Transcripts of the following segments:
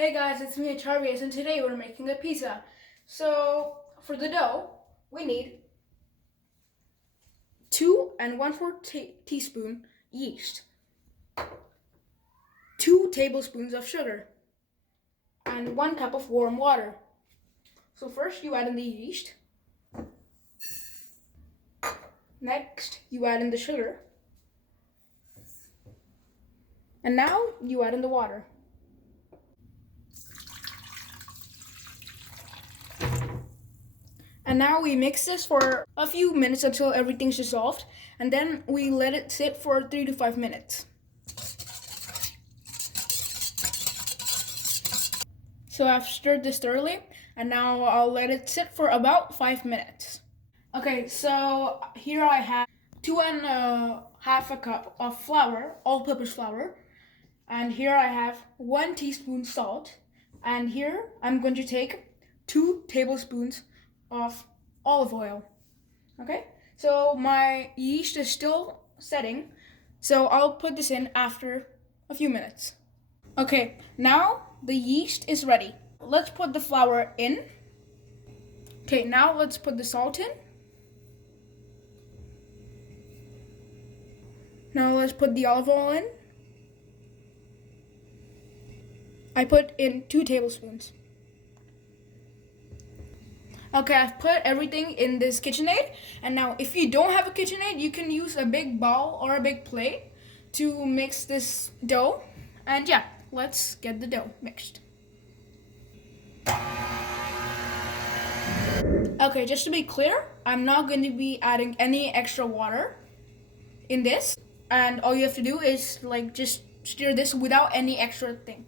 Hey guys, it's me, Charvius, and today we're making a pizza. So, for the dough, we need 2 and 1/4 teaspoon yeast, 2 tablespoons of sugar, and 1 cup of warm water. So first you add in the yeast. Next, you add in the sugar. And now you add in the water. And now we mix this for a few minutes until everything's dissolved, and then we let it sit for 3 to 5 minutes. So I've stirred this thoroughly, and now I'll let it sit for about 5 minutes. Okay, so here I have 2.5 cup of flour, all-purpose flour, and here I have 1 teaspoon salt, and here I'm going to take 2 tablespoons of olive oil. Okay, so my yeast is still setting, so I'll put this in after a few minutes. Okay, now the yeast is ready. Let's put the flour in. Okay, now let's put the salt in. Now let's put the olive oil in. I put in 2 tablespoons. Okay, I've put everything in this KitchenAid, and now if you don't have a KitchenAid, you can use a big bowl or a big plate to mix this dough. And yeah, let's get the dough mixed. Okay, just to be clear, I'm not going to be adding any extra water in this, and all you have to do is just stir this without any extra thing.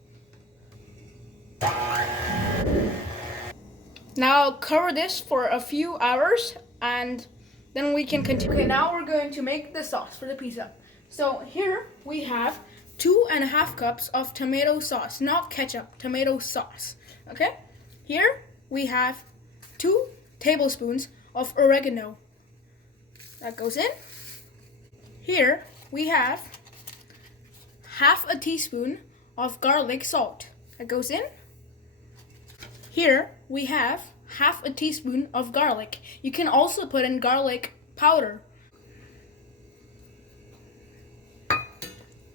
Now I'll cover this for a few hours and then we can continue. Okay, now we're going to make the sauce for the pizza. So here we have 2.5 cups of tomato sauce, not ketchup, tomato sauce. Okay, here we have 2 tablespoons of oregano. That goes in. Here we have half a teaspoon of garlic salt. That goes in. Here we have half a teaspoon of garlic. You can also put in garlic powder.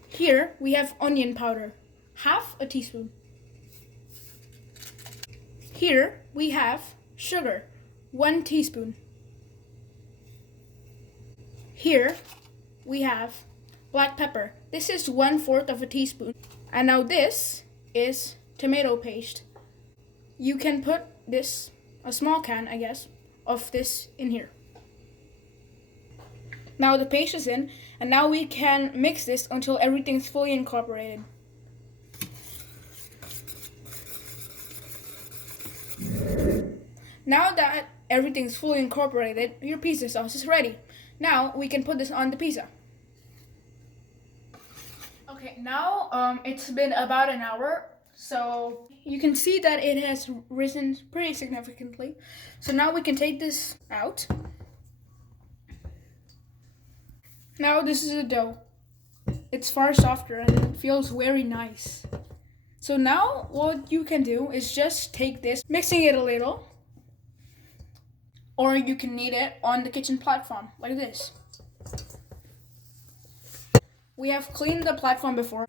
Here we have onion powder, half a teaspoon. Here we have sugar, 1 teaspoon. Here we have black pepper. This is 1/4 of a teaspoon. And now this is tomato paste. You can put this, a small can, I guess, of this in here. Now the paste is in, and now we can mix this until everything's fully incorporated. Now that everything's fully incorporated, your pizza sauce is ready. Now we can put this on the pizza. Okay, now it's been about an hour, so you can see that it has risen pretty significantly. So now we can take this out. Now this is the dough. It's far softer and it feels very nice. So now what you can do is just take this, mixing it a little, or you can knead it on the kitchen platform like this. We have cleaned the platform before.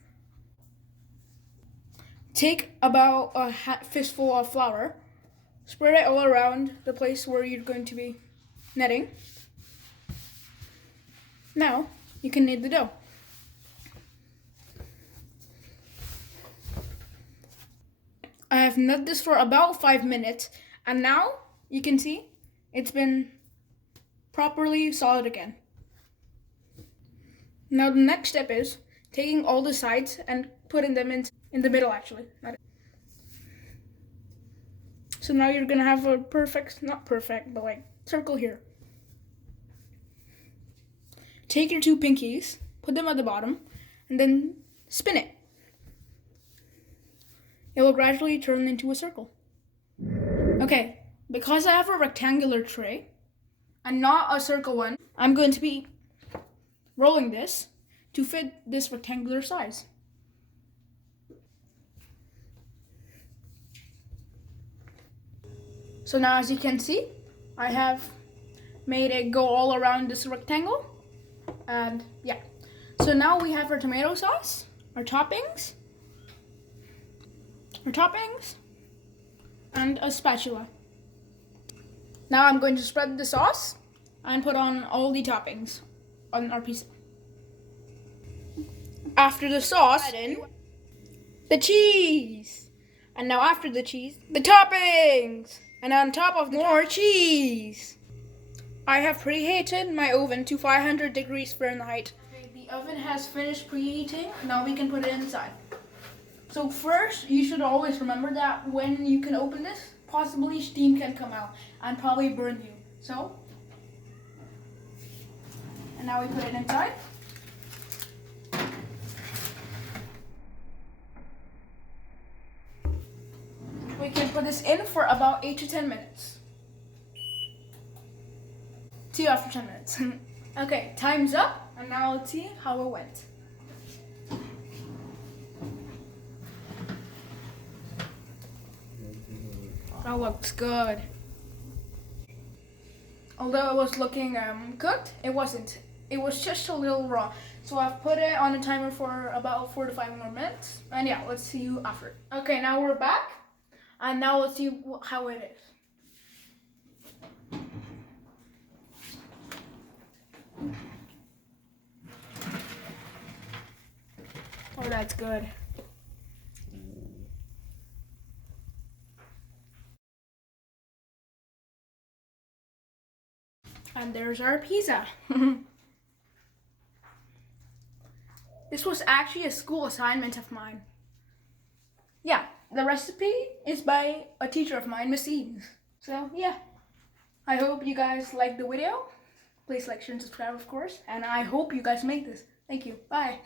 Take about a fistful of flour, spread it all around the place where you're going to be kneading. Now you can knead the dough. I have kneaded this for about 5 minutes, and now you can see it's been properly solid again. Now the next step is taking all the sides and putting them in the middle, actually. So now you're gonna have a perfect, not perfect, but circle here. Take your 2 pinkies, put them at the bottom, and then spin it. It will gradually turn into a circle. Okay, because I have a rectangular tray and not a circle one, I'm going to be rolling this to fit this rectangular size. So now as you can see, I have made it go all around this rectangle. And yeah. So now we have our tomato sauce, our toppings, and a spatula. Now I'm going to spread the sauce and put on all the toppings on our pizza. After the sauce, add in the cheese. And now after the cheese, the toppings. And on top of the more cheese. I have preheated my oven to 500 degrees Fahrenheit. Okay, the oven has finished preheating. Now we can put it inside. So first, you should always remember that when you can open this, possibly steam can come out and probably burn you. So, and now we put it inside. We can put this in for about 8 to 10 minutes. See you after 10 minutes. Okay, time's up, and now let's see how it went. That looks good. Although it was looking cooked, it wasn't. It was just a little raw. So I've put it on a timer for about 4 to 5 more minutes. And yeah, let's see you after. Okay, now we're back. And now let's see how it is. Oh, that's good. And there's our pizza. This was actually a school assignment of mine. Yeah, the recipe is by a teacher of mine, Miss Eames. So yeah, I hope you guys liked the video. Please like, share, and subscribe, of course. And I hope you guys make this. Thank you. Bye.